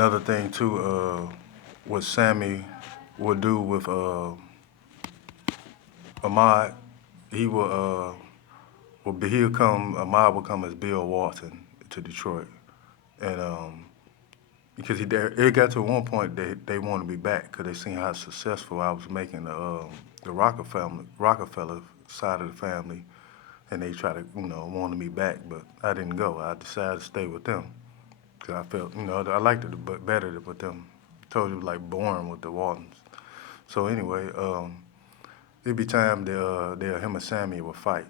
another thing too, what Sammy would do with Ahmad, he will he'll come. Ahmad will come as Bill Walton to Detroit, and because it got to one point they wanted me back because they seen how successful I was making the Rockefeller side of the family, and they tried to wanted me back, but I didn't go. I decided to stay with them because I felt I liked it better with them. Told you like boring with the Waltons. So anyway, it'd be time that him and Sammy would fight,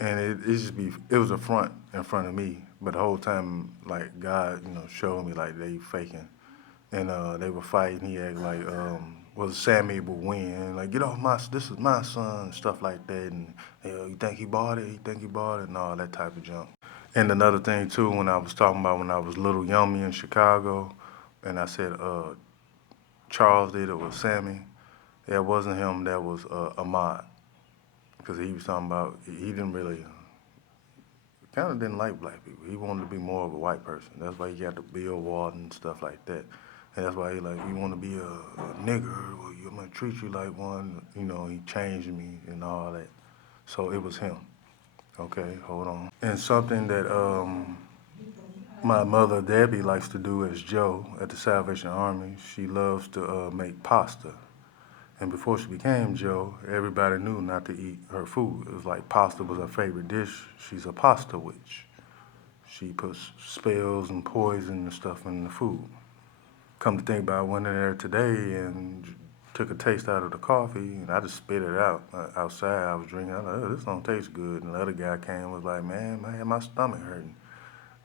and it was a front in front of me, but the whole time like God showed me like they faking, and they were fighting. He act like Sammy would win, like get off this is my son, stuff like that, and you think he bought it, and all that type of junk. And another thing too, when I was talking about when I was little yummy in Chicago, and I said Charles did it with Sammy. That wasn't him. That was Ahmad, because he was talking about he didn't really kind of didn't like black people. He wanted to be more of a white person. That's why he got the Bill Walton and stuff like that. And that's why he like, you want to be a nigger, well, I'm gonna treat you like one. He changed me and all that. So it was him. Okay, hold on. And something that my mother Debbie likes to do as Joe at the Salvation Army, she loves to make pasta. And before she became Joe, everybody knew not to eat her food. It was like pasta was her favorite dish. She's a pasta witch. She puts spells and poison and stuff in the food. Come to think about it, I went in there today and took a taste out of the coffee, and I just spit it out outside. I was drinking. I was like, oh, this don't taste good. And the other guy came and was like, man, my stomach hurting.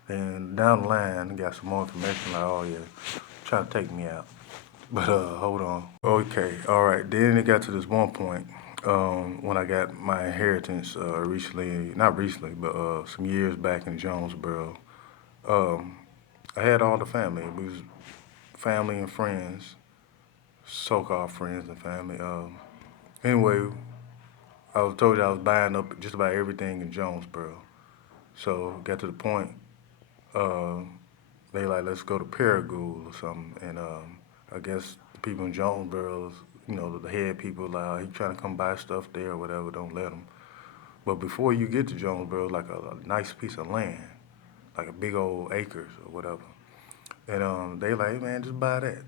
Then down the line, got some more information like, oh yeah, trying to take me out. But hold on. Okay, all right. Then it got to this one point when I got my inheritance recently, not recently, but some years back in Jonesboro. Um, I had all the family. We was family and friends, so-called friends and family. Anyway, I was told you I was buying up just about everything in Jonesboro. So got to the point. Uh, they like, let's go to Paragould or something, and I guess the people in Jonesboro, the head people, like, he trying to come buy stuff there or whatever, don't let him. But before you get to Jonesboro, like a nice piece of land, like a big old acres or whatever. And they like, hey, man, just buy that.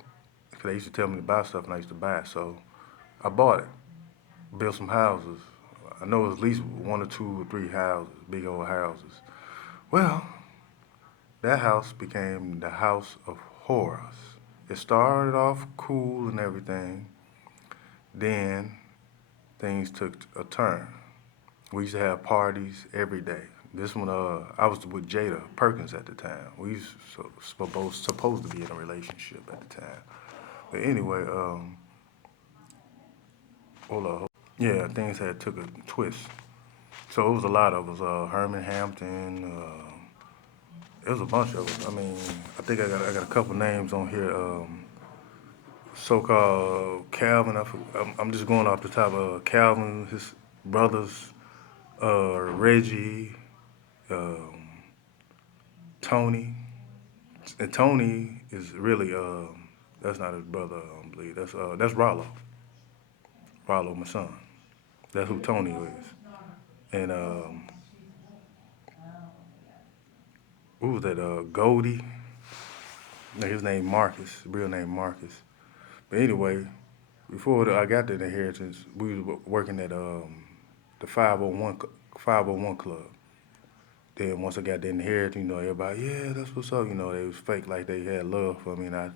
Cause they used to tell me to buy stuff and I used to buy it. So I bought it, built some houses. I know it was at least one or two or three houses, big old houses. Well, that house became the house of horrors. It started off cool and everything. Then things took a turn. We used to have parties every day. This one, I was with Jada Perkins at the time. We used supposed to be in a relationship at the time. But anyway, hold on. Yeah, things had took a twist. So it was a lot of us. Herman Hampton. It was a bunch of us. I mean, I think I got a couple names on here. So-called Calvin. I'm just going off the top of Calvin, his brothers, Reggie, um, Tony. And Tony is really that's not his brother, I don't believe. That's Rollo. Rollo, my son. That's who Tony is. And who was that? Goldie. No, his name Marcus. Real name Marcus. But anyway, before I got the inheritance, we was working at the 501 club. Then once I got the inheritance, everybody, yeah, that's what's up. They was fake like they had love for me, and I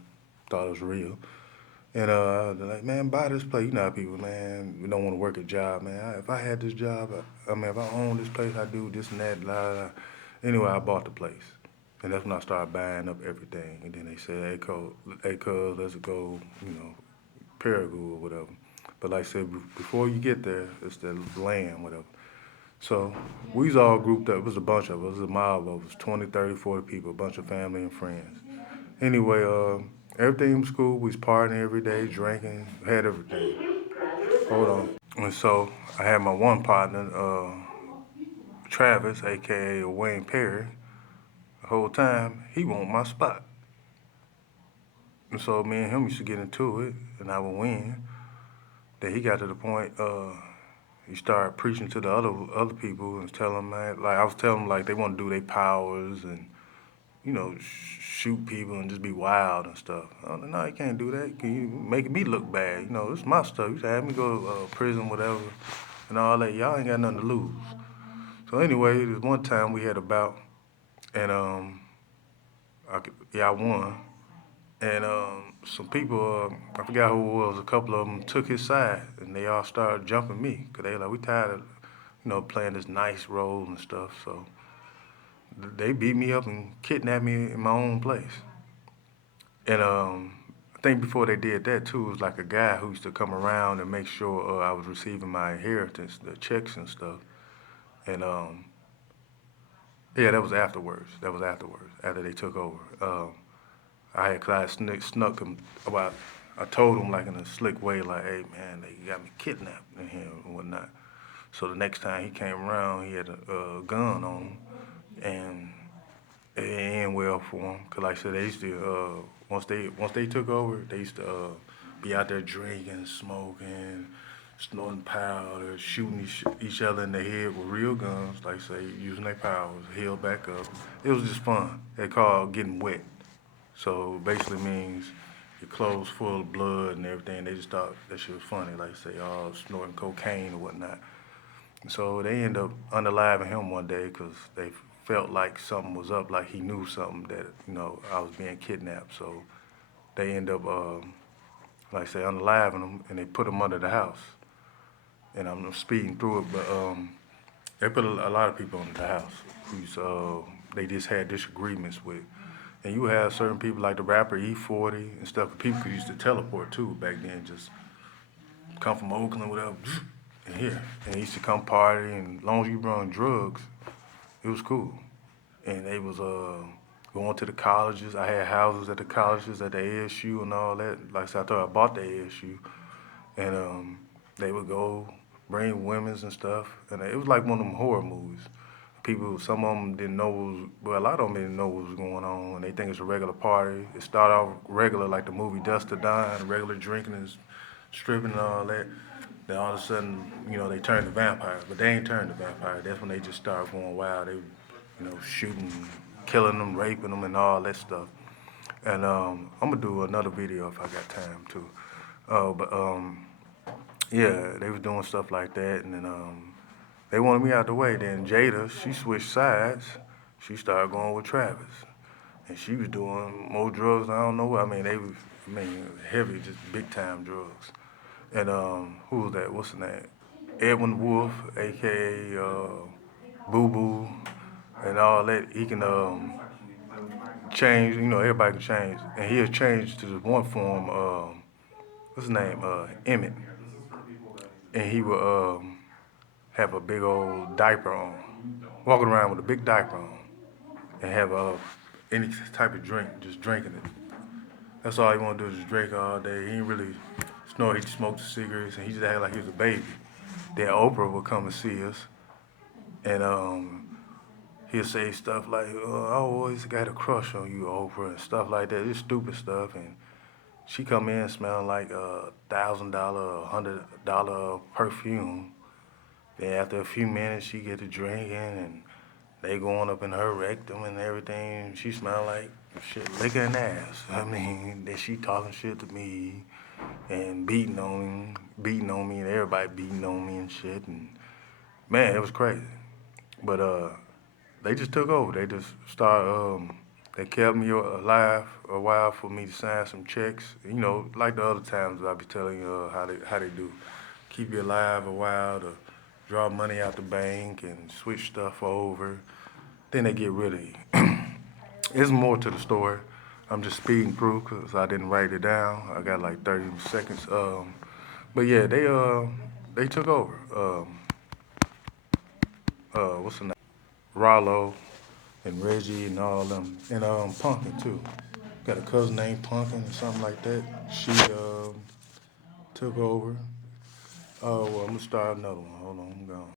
thought it was real. And they're like, man, buy this place. You know how people, man, we don't want to work a job, man. If I had this job, I mean, if I owned this place, I'd do this and that, blah, blah, blah. Anyway, I bought the place. And that's when I started buying up everything. And then they said, hey, cuz, let's go, Paragould or whatever. But like I said, before you get there, it's the land, whatever. So we was all grouped up. It was a bunch of us. It was a mob of us, 20, 30, 40 people, a bunch of family and friends. Anyway, everything was cool. We was partying every day, drinking, had everything. Hold on. And so I had my one partner, Travis, aka Wayne Perry. The whole time he want my spot. And so me and him used to get into it, and I would win. Then he got to the point, he started preaching to the other people and telling them, man, like I was telling them, like they want to do their powers and shoot people and just be wild and stuff. I was like, no, you can't do that. Can you making me look bad? It's my stuff. You should have me go to prison, whatever, and all that. Y'all ain't got nothing to lose. So anyway, there's one time we had a bout, and I won. And some people, I forgot who it was, a couple of them took his side, and they all started jumping me, because they like, we tired of, playing this nice role and stuff. So they beat me up and kidnapped me in my own place. And I think before they did that too, it was like a guy who used to come around and make sure I was receiving my inheritance, the checks and stuff. And yeah, that was afterwards. That was afterwards, after they took over. I snuck him about. I told him like in a slick way, like, "Hey man, they got me kidnapped in here and whatnot." So the next time he came around, he had a gun on him, and it ain't end well for him. Cause like I said, they used to once they took over, they used to be out there drinking, smoking, snorting powder, shooting each other in the head with real guns, like say using their powers, heal back up. It was just fun. They called getting wet. So basically means your clothes full of blood and everything. They just thought that shit was funny, like say, oh, snorting cocaine or whatnot. So they end up unaliving him one day because they felt like something was up, like he knew something that I was being kidnapped. So they end up, like I say, unaliving him, and they put him under the house. And I'm speeding through it, but they put a lot of people under the house who's they just had disagreements with. And you have certain people like the rapper E40 and stuff. People could used to teleport too back then, just come from Oakland, whatever, and here. And they used to come party, and as long as you brought drugs, it was cool. And they was going to the colleges. I had houses at the colleges, at the ASU and all that. Like I said, I thought I bought the ASU, and they would go bring women's and stuff, and it was like one of them horror movies. People, some of them didn't know, well, a lot of them didn't know what was going on, and they think it's a regular party. It started off regular, like the movie Dust to Dawn, regular drinking and stripping and all that. Then all of a sudden, they turned to vampires, but they ain't turned to vampires. That's when they just started going wild. They, shooting, killing them, raping them, and all that stuff. And I'm gonna do another video if I got time too. But yeah, they was doing stuff like that, and then they wanted me out the way. Then Jada, she switched sides. She started going with Travis, and she was doing more drugs than I don't know what. I mean, they was, heavy, just big time drugs. And who was that? What's the name? Edwin Wolf, aka Boo Boo, and all that. He can change. Everybody can change, and he has changed to this one form. What's his name? Emmett, and he would have a big old diaper on, walking around with a big diaper on, and have any type of drink, just drinking it. That's all he want to do is just drink all day. He ain't really snort. He just smoked cigarettes, and he just act like he was a baby. Then Oprah would come and see us, and he'll say stuff like, "I always got a crush on you, Oprah," and stuff like that. Just stupid stuff, and she come in smelling like $1,000, $100 perfume. Then after a few minutes, she get to drinking, and they going up in her rectum and everything. She smell like shit, licking ass. I mean, that she talking shit to me and beating on me, and everybody beating on me and shit. And man, it was crazy. But they just took over. They just started. They kept me alive a while for me to sign some checks. Like the other times I be telling you how they do. Keep you alive a while to draw money out the bank and switch stuff over. Then they get rid of you. There's more to the story. I'm just speeding through because I didn't write it down. I got like 30 seconds. But yeah, they took over. What's the name? Rollo and Reggie and all them, and Pumpkin too. Got a cousin named Pumpkin or something like that. She took over. Oh well, I'm gonna start another one. Hold on, I'm gone.